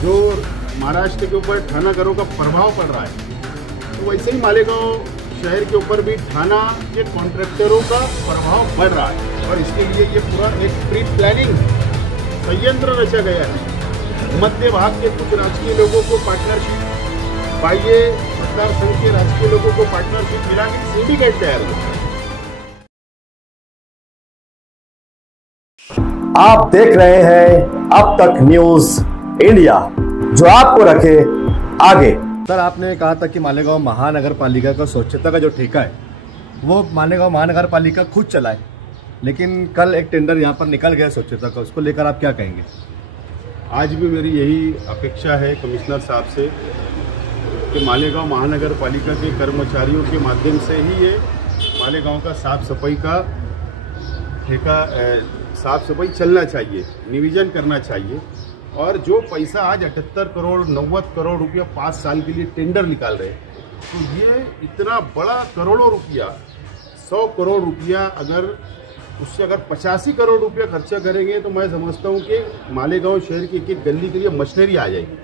जो महाराष्ट्र के ऊपर ठाना करों का प्रभाव पड़ रहा है, तो वैसे ही मालेगांव शहर के ऊपर भी ठाना के कॉन्ट्रैक्टरों का प्रभाव बढ़ रहा है। और इसके लिए ये पूरा एक प्री प्लानिंग संयंत्र रचा गया है। मध्य भाग के कुछ राजकीय लोगों को पार्टनरशिप, बाह्य मतदार संघ के राजकीय लोगों को पार्टनरशिप मिला के सिंडिकेट तैयार हुआ। आप देख रहे हैं अब तक न्यूज इंडिया, जो आपको रखे आगे। सर, आपने कहा था कि मालेगांव महानगर पालिका का स्वच्छता का जो ठेका है वो मालेगांव महानगर पालिका खुद चलाए, लेकिन कल एक टेंडर यहाँ पर निकल गया स्वच्छता का, उसको लेकर आप क्या कहेंगे? आज भी मेरी यही अपेक्षा है कमिश्नर साहब से कि मालेगांव महानगर पालिका के कर्मचारियों के माध्यम से ही ये मालेगांव का साफ सफाई का ठेका, साफ सफाई चलना चाहिए, नियोजन करना चाहिए। और जो पैसा आज 78 करोड़ 90 करोड़ रुपया 5 साल के लिए टेंडर निकाल रहे हैं, तो ये इतना बड़ा करोड़ों रुपया, 100 करोड़ रुपया, अगर उससे अगर 85 करोड़ रुपया खर्चा करेंगे तो मैं समझता हूँ कि मालेगांव शहर की एक एक गली के लिए मशीनरी आ जाएगी,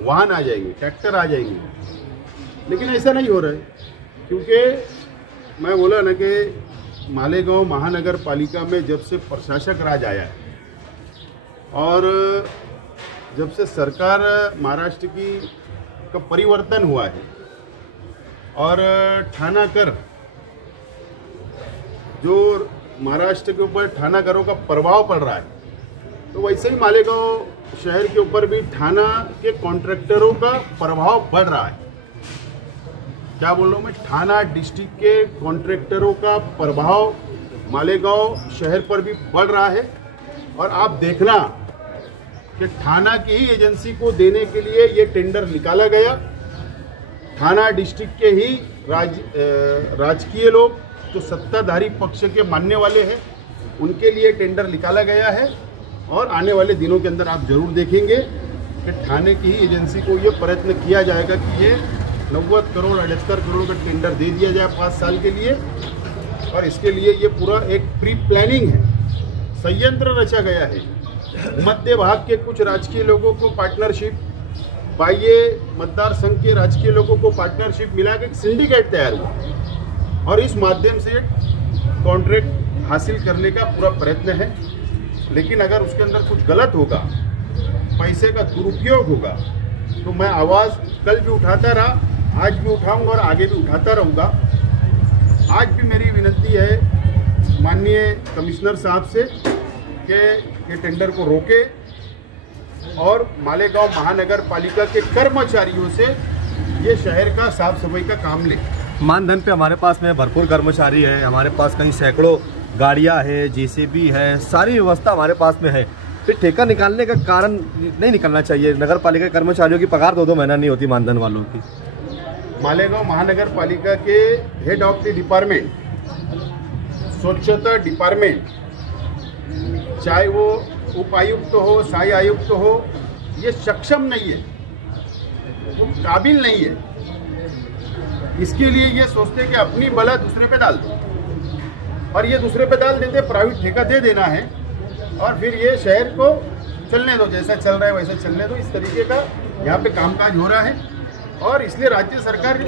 वाहन आ जाएंगे, ट्रैक्टर आ जाएंगे। लेकिन ऐसा नहीं हो रहा है, क्योंकि मैं बोला ना कि मालेगांव महानगर पालिका में जब से प्रशासक राज आया है और जब से सरकार महाराष्ट्र की का परिवर्तन हुआ है और ठाना कर, जो महाराष्ट्र के ऊपर ठाना करों का प्रभाव पड़ रहा है, तो वैसे ही मालेगांव शहर के ऊपर भी ठाना के कॉन्ट्रैक्टरों का प्रभाव बढ़ रहा है। क्या बोल रहा हूँ मैं? ठाना डिस्ट्रिक्ट के कॉन्ट्रैक्टरों का प्रभाव मालेगांव शहर पर भी बढ़ रहा है। और आप देखना कि ठाना की ही एजेंसी को देने के लिए ये टेंडर निकाला गया। ठाना डिस्ट्रिक्ट के ही राजकीय लोग जो सत्ताधारी पक्ष के मानने वाले हैं, उनके लिए टेंडर निकाला गया है। और आने वाले दिनों के अंदर आप जरूर देखेंगे कि ठाणे की ही एजेंसी को ये प्रयत्न किया जाएगा कि ये 90 करोड़ 78 करोड़ का टेंडर दे दिया जाए 5 साल के लिए। और इसके लिए ये पूरा एक प्री प्लानिंग है, संयंत्र रचा गया है। मध्य भाग के कुछ राजकीय लोगों को पार्टनरशिप, बाह्य मतदार संघ के राजकीय लोगों को पार्टनरशिप मिला के सिंडिकेट तैयार हुआ और इस माध्यम से कॉन्ट्रैक्ट हासिल करने का पूरा प्रयत्न है। लेकिन अगर उसके अंदर कुछ गलत होगा, पैसे का दुरुपयोग होगा, तो मैं आवाज़ कल भी उठाता रहा, आज भी उठाऊंगा और आगे भी उठाता रहूँगा। आज भी मेरी विनती है माननीय कमिश्नर साहब से कि ये टेंडर को रोके और मालेगांव महानगर पालिका के कर्मचारियों से ये शहर का साफ सफाई का काम ले। मानधन पे हमारे पास में भरपूर कर्मचारी है, हमारे पास कहीं सैकड़ों गाड़ियां है, जेसीबी है, सारी व्यवस्था हमारे पास में है। फिर ठेका निकालने का कारण नहीं निकलना चाहिए? नगर पालिका के कर्मचारियों की पगार 2-2 महीना नहीं होती मानधन वालों की। मालेगांव महानगर पालिका के हेड ऑफ द डिपार्टमेंट, स्वच्छता डिपार्टमेंट, चाहे वो उपायुक्त हो, सहायक आयुक्त हो, ये सक्षम नहीं है, वो काबिल नहीं है। इसके लिए ये सोचते कि अपनी बला दूसरे पे डाल दो, और ये दूसरे पे डाल देते, प्राइवेट ठेका दे देना है और फिर ये शहर को चलने दो, जैसा चल रहा है वैसा चलने दो। इस तरीके का यहाँ पे कामकाज हो रहा है। और इसलिए राज्य सरकार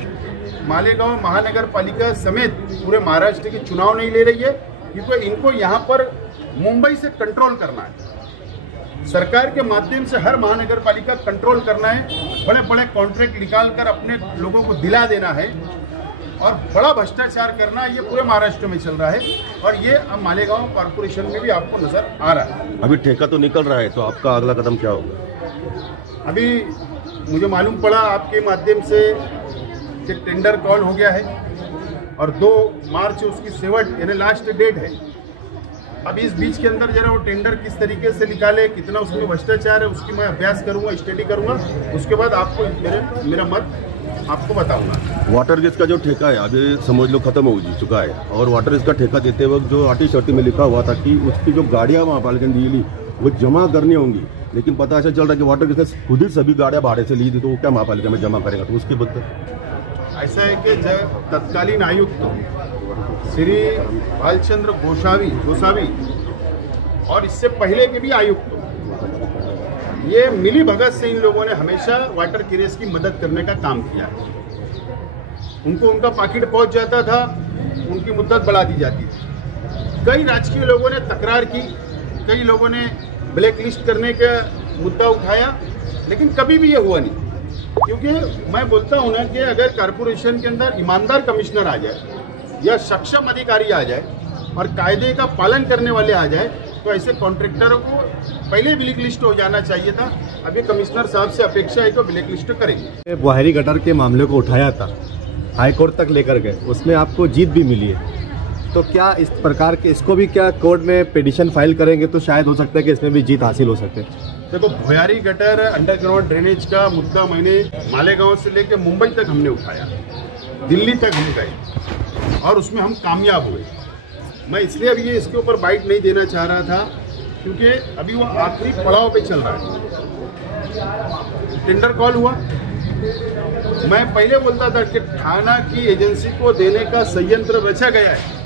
मालेगांव महानगर पालिका समेत पूरे महाराष्ट्र के चुनाव नहीं ले रही है, क्योंकि इनको यहाँ पर मुंबई से कंट्रोल करना है। सरकार के माध्यम से हर महानगर पालिका कंट्रोल करना है, बड़े बड़े कॉन्ट्रैक्ट निकाल कर अपने लोगों को दिला देना है और बड़ा भ्रष्टाचार करना, ये पूरे महाराष्ट्र में चल रहा है। और ये अब मालेगांव कॉर्पोरेशन में भी आपको नजर आ रहा है। अभी ठेका तो निकल रहा है, तो आपका अगला कदम क्या होगा? अभी मुझे मालूम पड़ा आपके माध्यम से कि टेंडर कॉल हो गया है और 2 मार्च उसकी सेवट यानी लास्ट डेट है। अब इस बीच के अंदर जरा वो टेंडर किस तरीके से निकाले, कितना उसमें भ्रष्टाचार है, उसकी मैं अभ्यास करूंगा, स्टडी करूंगा। उसके बाद आपको मेरा मत आपको बताऊंगा। वाटर गैस का जो ठेका है अभी समझ लो खत्म हो चुका है, और वाटर गैस का ठेका देते वक्त जो आटी शर्ती में लिखा हुआ था कि उसकी जो गाड़ियाँ महापालिका ने ली वो जमा करनी होंगी, लेकिन पता ऐसा चल रहा है कि वाटर गैस खुद ही सभी गाड़ियाँ भाड़े से ली थी, तो वो क्या महापालिका में जमा करेगा? तो उसके बदले ऐसा है कि जब तत्कालीन आयुक्त श्री भालचंद्र गोसावी और इससे पहले के भी आयुक्त ये मिली भगत से इन लोगों ने हमेशा वाटर कैरियर्स की मदद करने का काम किया। उनको उनका पाकिट पहुंच जाता था, उनकी मुद्दत बढ़ा दी जाती थी। कई राजकीय लोगों ने तकरार की, कई लोगों ने ब्लैक लिस्ट करने का मुद्दा उठाया, लेकिन कभी भी ये हुआ नहीं। क्योंकि मैं बोलता हूँ ना कि अगर कॉरपोरेशन के अंदर ईमानदार कमिश्नर आ जाए या सक्षम अधिकारी आ जाए और कायदे का पालन करने वाले आ जाए, तो ऐसे कॉन्ट्रैक्टरों को पहले ब्लैक लिस्ट हो जाना चाहिए था। अभी कमिश्नर साहब से अपेक्षा है कि ब्लैक लिस्ट करेंगे। बुहारी गटर के मामले को उठाया था, हाई कोर्ट तक लेकर गए, उसमें आपको जीत भी मिली है। तो क्या इस प्रकार के इसको भी क्या कोर्ट में पिटीशन फाइल करेंगे तो शायद हो सकता है कि इसमें भी जीत हासिल हो सके? देखो, भुयारी गटर अंडरग्राउंड ड्रेनेज का मुद्दा मैंने मालेगांव से लेकर मुंबई तक हमने उठाया, दिल्ली तक हम गए और उसमें हम कामयाब हुए। मैं इसलिए अभी ये इसके ऊपर बाइट नहीं देना चाह रहा था क्योंकि अभी वो आखिरी पड़ाव पे चल रहा है। टेंडर कॉल हुआ। मैं पहले बोलता था कि थाना की एजेंसी को देने का संयंत्र रचा गया है।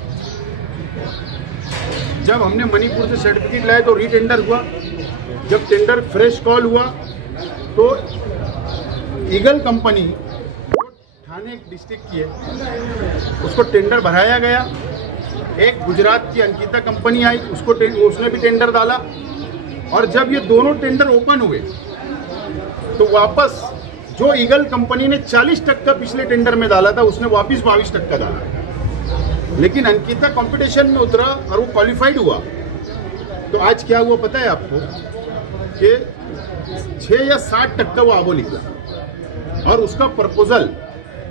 जब हमने मणिपुर से सर्टिफिकेट लाया तो रीटेंडर हुआ। जब टेंडर फ्रेश कॉल हुआ तो ईगल कंपनी जो ठाणे डिस्ट्रिक्ट की है उसको टेंडर भराया गया। एक गुजरात की अंकिता कंपनी आई, उसने भी टेंडर डाला। और जब ये दोनों टेंडर ओपन हुए तो वापस जो ईगल कंपनी ने 40% पिछले टेंडर में डाला था उसने वापस 22% डाला। लेकिन अंकिता कंपटीशन में उतरा और वो क्वालिफाइड हुआ। तो आज क्या हुआ पता है आपको कि 6 या 60% वो आबो निकला। और उसका प्रपोजल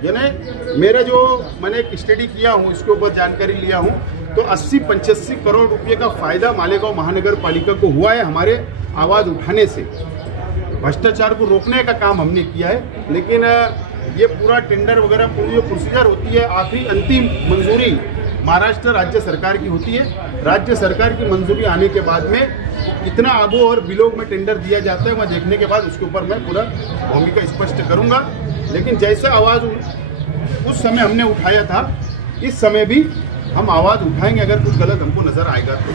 यानी मेरा जो मैंने एक स्टडी किया हूँ, इसके ऊपर जानकारी लिया हूँ, तो 80-85 करोड़ रुपये का फायदा मालेगांव महानगर पालिका को हुआ है हमारे आवाज़ उठाने से। भ्रष्टाचार को रोकने का काम हमने किया है। लेकिन ये पूरा टेंडर वगैरह पूरी जो प्रोसीजर होती है, आखिरी अंतिम मंजूरी महाराष्ट्र राज्य सरकार की होती है। राज्य सरकार की मंजूरी आने के बाद में कितना आबो और बिलोग में टेंडर दिया जाता है, वह देखने के बाद उसके ऊपर मैं पूरा भूमिका स्पष्ट करूंगा। लेकिन जैसा आवाज़ उस समय हमने उठाया था, इस समय भी हम आवाज़ उठाएंगे अगर कुछ गलत हमको नजर आएगा तो।